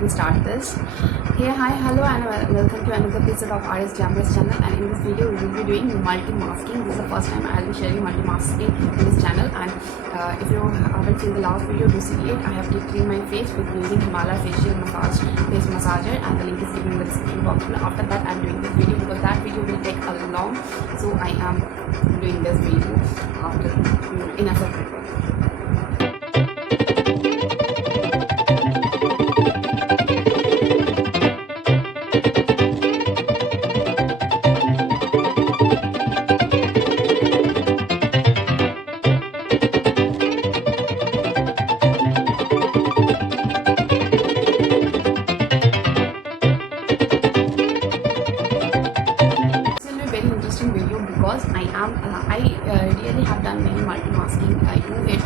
let me start this. Hey, hi, hello, and welcome to another episode of RS Glamorous channel. And in this video, we will be doing multi-masking. This is the first time I will be sharing multi-masking in this channel. And if you haven't seen the last video, do see it. I have cleaned my face with using Himalaya facial massage face massager, and the link is given in the description box below. After that, I'm doing this video because that video will take a long, so I am doing this video after in a separate one. Because I really have done many multi-masking. I do it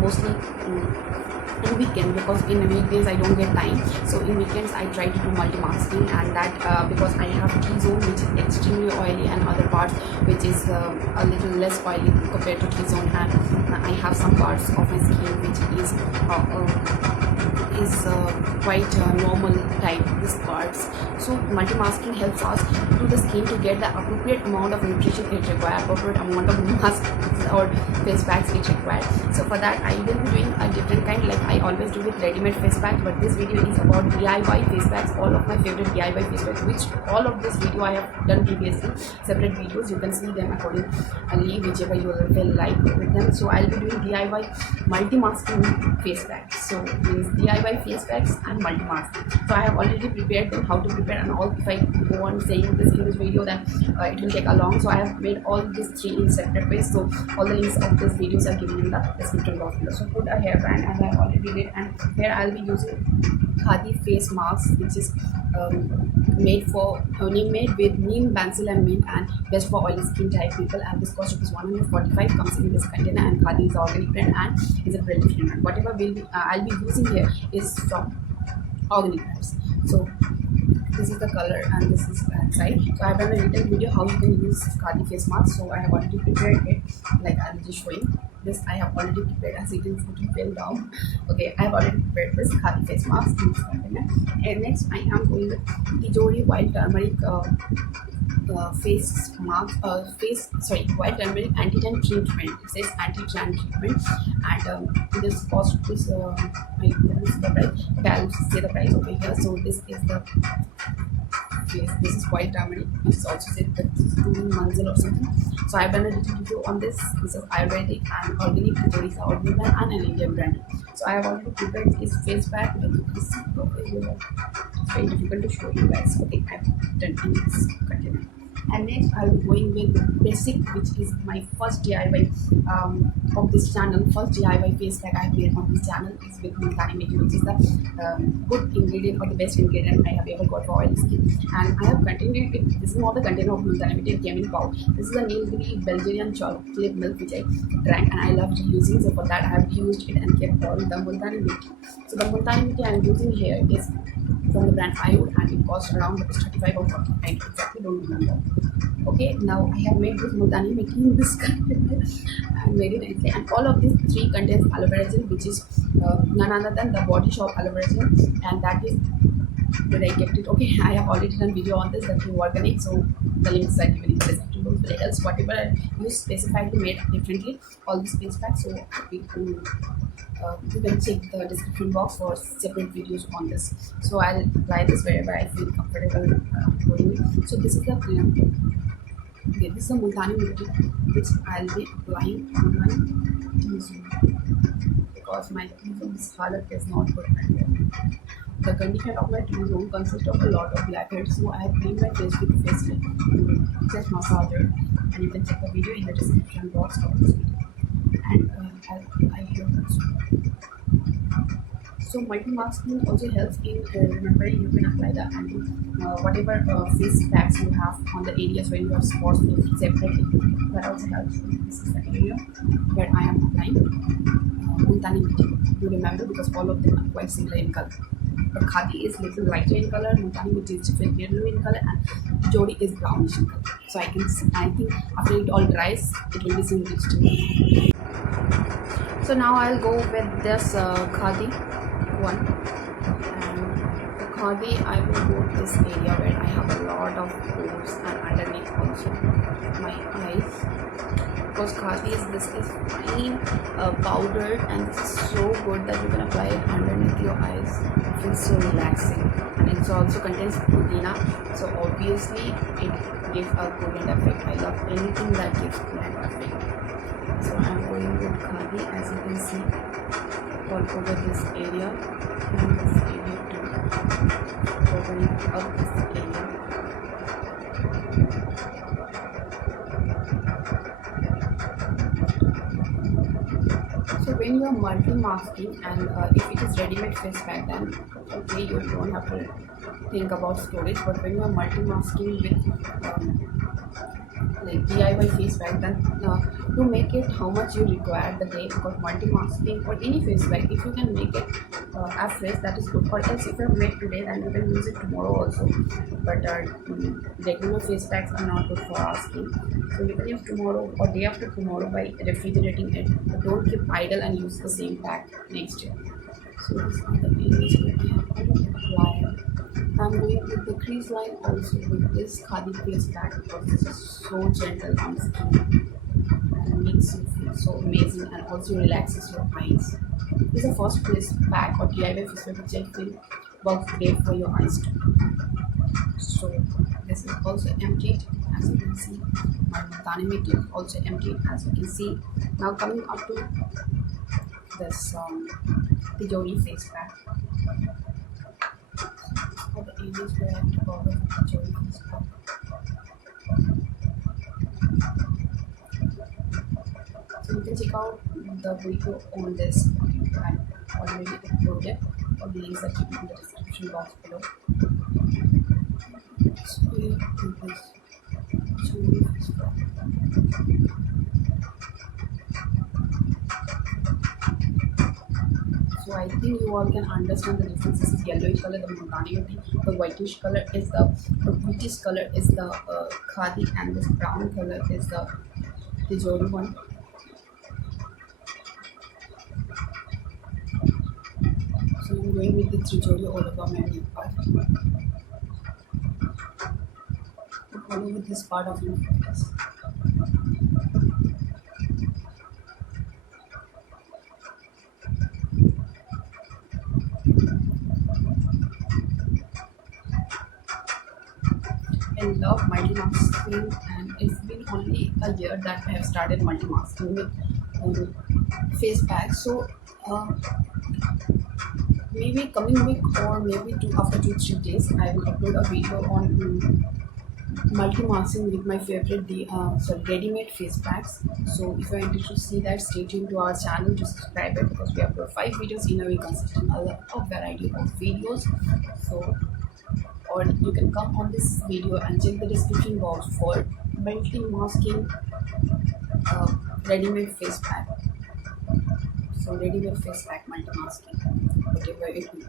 mostly in weekend, because in weekdays I don't get time. So in weekends I try to do multi-masking, and that because I have T-zone which is extremely oily and other parts which is a little less oily compared to T-zone, and I have some parts of my skin which is quite normal type, these parts. So multi-masking helps us to the skin to get the appropriate amount of nutrition it requires, appropriate amount of mask or face packs it requires. So for that I will be doing a different kind, like I always do with Readymade face pack, but this video is about DIY face packs, all of my favorite DIY face packs, which all of this video I have done previously, separate videos. You can see them accordingly, whichever you will feel like with them. So I'll be doing DIY multi-masking face packs. So means DIY face packs and multi-masking. So I have already prepared them, how to prepare and all. If I go on saying this in this video, then it will take a long. So I have made all these three in separate ways. So all the links of these videos are given in the description box below. So put a hairband as I have already did, and here I'll be using Khadi face mask, which is made with Neem, basil and mint, and best for oily skin type people. And this cost is 145, comes in this container, and Khadi is organic brand and is a cruelty free brand. Whatever I'll be using here is from organic brands. So this is the color and this is the side. So I have done a little video how you can use Khadi face mask. So I have already prepared it, like I will just show you. This I have already prepared, as you can see it fell down. Okay, I have already prepared this Khadi face mask in this container. And next I am going with Tjori wild turmeric face mask, white turmeric anti-tan treatment. It says anti-tan treatment, and this cost is this is the price. Okay, I'll say the price over here. So this is the face. This is white turmeric, which is also said that this is doing manzil or something. So I've done a little video on this. This is Ayurvedic and organic. Tjori is organic brand and an Indian brand. So I have already prepared this face pack. It's very difficult to show you guys. Okay, I've done in this container. And next I'll be going with basic, which is my first DIY of this channel. First DIY face pack I have made on this channel is with Multani, which is the good ingredient or the best ingredient I have ever got for oily skin. And I have continued it. This is not the container of Multani, it came in pouch. This is a Neem Belgian chocolate milk which I drank and I loved using. So for that I have used it and kept all the Multani Mitti. So the Multani Mitti I am using here is from the brand Iod, and it costs around 35 or 40. I exactly don't remember. Okay, now I have made this Multani Mitti in this container and made it nicely. And all of these three contains Aloevera Gel, which is none other than the Body Shop Aloevera Gel, and that is where I kept it. Okay, I have already done video on this, that is organic, so the links are given in the description box. But else, whatever I use specifically made differently, all these face packs. So you can check the description box for separate videos on this. So I'll apply this wherever I feel comfortable doing it. So this is the okay, this is the Multani Mitti which I'll be applying on my T-zone, because my T-zone's halat is not good. The condition of my T-zone consists of a lot of blackheads, so I have cleaned my face with face just massager, and you can check the video in the description box of this video. And I hear this. So multi-masking also helps in remembering. You can apply the whatever face packs you have on the areas where you have spots separately. That also helps. This is the area where I am applying Multani Mitti. You remember, because all of them are quite similar in color. But Khadi is little lighter in color, Multani Mitti is different yellow in color, and Tjori is brownish in color. So I think after it all dries, it will be similar to me. So now I'll go with this Khadi one, and Khadi, I will go to this area where I have a lot of pores and underneath also my eyes. Because Khadi this is fine powdered, and this is so good that you can apply it underneath your eyes. It feels so relaxing, and it also contains pudina, so obviously it gives a cooling effect. I love anything that gives cooling effect. So I'm going with Khadi, as you can see, all over this area and this area too, covering up this area. So when you are multi-masking, and if it is ready-made face pack, then okay, you don't have to think about storage. But when you are multi-masking with like DIY face pack, then to make it how much you require the day, because multi-masking for any face pack, if you can make it at fresh, that is good. Or else if you have made today, then you can use it tomorrow also. But regular face packs are not good for asking, so you can use tomorrow or day after tomorrow by refrigerating it. But don't keep idle and use the same pack next year. So these are the areas where we have to apply. I'm going with the crease line also with this Khadi face pack, because this is so gentle on skin and makes you feel so amazing, and also relaxes your eyes. This is the first face pack or DIY face pack which I feel works great for your eyes too. So this is also emptied, as you can see. My Multani Mitti is also emptied, as you can see. Now coming up to this Tjori face pack. For the areas where I have to cover the Tjori face pack. So you can check out the video on this. I already uploaded all the links that you in the description box below. So here is this Tjori face pack. So I think you all can understand the difference. This is yellowish color, the Multani Mitti. The whitish color is the peachish color is the Khadi, and this brown color is the Tjori one. So I'm going with the Tjori all over my lip part. All over this part of your face. I love multi-masking, and it's been only a year that I have started multi-masking with face packs. So maybe coming week or maybe after 2-3 days, I will upload a video on multi-masking with my favorite ready-made face packs. So if you are interested to see that, stay tuned to our channel to subscribe it, because we upload 5 videos in a week consisting of a variety of videos. So, or you can come on this video and check the description box for multi-masking ready-made face pack. So ready-made face pack multi-masking, whatever it will be.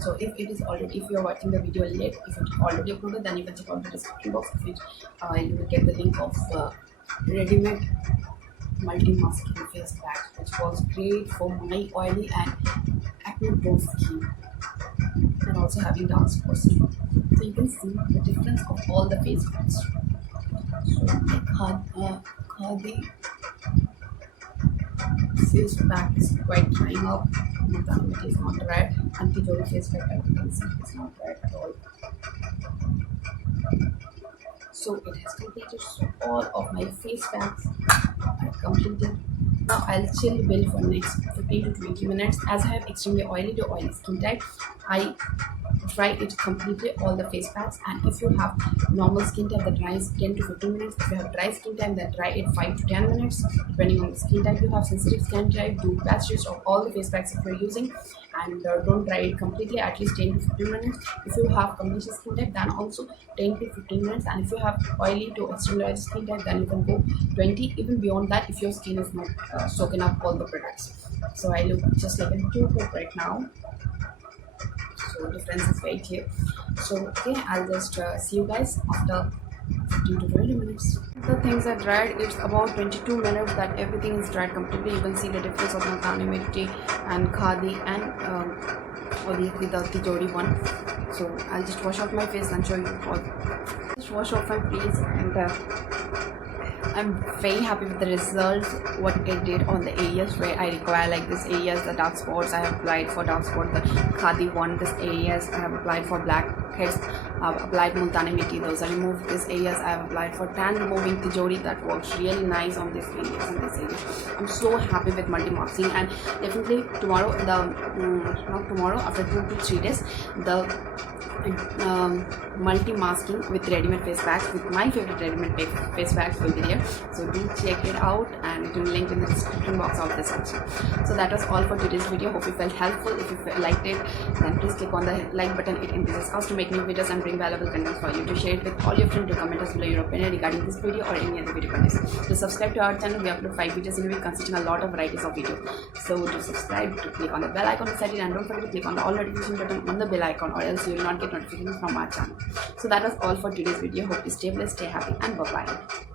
So if it is already, if you are watching the video late, if it is already uploaded, then you can check out the description box, of which you will get the link of ready-made multi-masking face pack, which was great for my oily and acne-prone skin, and also having dark spots. So you can see the difference of all the face packs. So my Khadi face pack is quite drying up. Multani Mitti is not dry, and the Tjori face pack, as you can see, is not dry at all. So it has completed. So all of my face packs are completed. Now I'll chill well for next 15 to 20 minutes. As I have extremely oily to oily skin type, I dry it completely, all the face packs. And if you have normal skin type, that dries 10 to 15 minutes. If you have dry skin type, then dry it 5 to 10 minutes, depending on the skin type you have. Sensitive skin type, do batch test of all the face packs if you're using, and don't dry it completely, at least 10 to 15 minutes. If you have combination skin type, then also 10 to 15 minutes. And if you have oily to extremely oily skin type, then you can go 20, even beyond that, if your skin is not soaking up all the products. So I look just like a tube right now. So difference is very clear. So okay, I'll just see you guys after 15 to 20 minutes. The things are dried. It's about 22 minutes that everything is dried completely. You can see the difference of Multani Mitti and Khadi, and obviously the Tjori one. So I'll just wash off my face and show you all. Just wash off my face, and I'm very happy with the results what I did on the areas where I require, like this areas, the dark spots. I have applied for dark spot, the Khadi one. This areas I have applied for blackheads. I have applied Multani Mitti, those I removed. This areas I have applied for tan removing Tjori, that works really nice on this areas and this area. I'm so happy with multi-masking, and definitely tomorrow, not tomorrow, after 2 to 3 days, the multi-masking with Readymade face packs, with my favorite Readymade face packs will be there. So do check it out, and it will be linked in the description box of this section. So that was all for today's video. Hope you felt helpful. If you liked it, then please click on the like button. It encourages us to make new videos and bring valuable content for you. To share it with all your friends, to comment us below your opinion regarding this video or any other video content. To subscribe to our channel, we upload 5 videos in a week consisting a lot of varieties of videos. So to subscribe, to click on the bell icon beside it, and don't forget to click on the all notification button on the bell icon, or else you will not get notifications from our channel. So that was all for today's video. Hope you stay blessed, stay happy, and bye bye.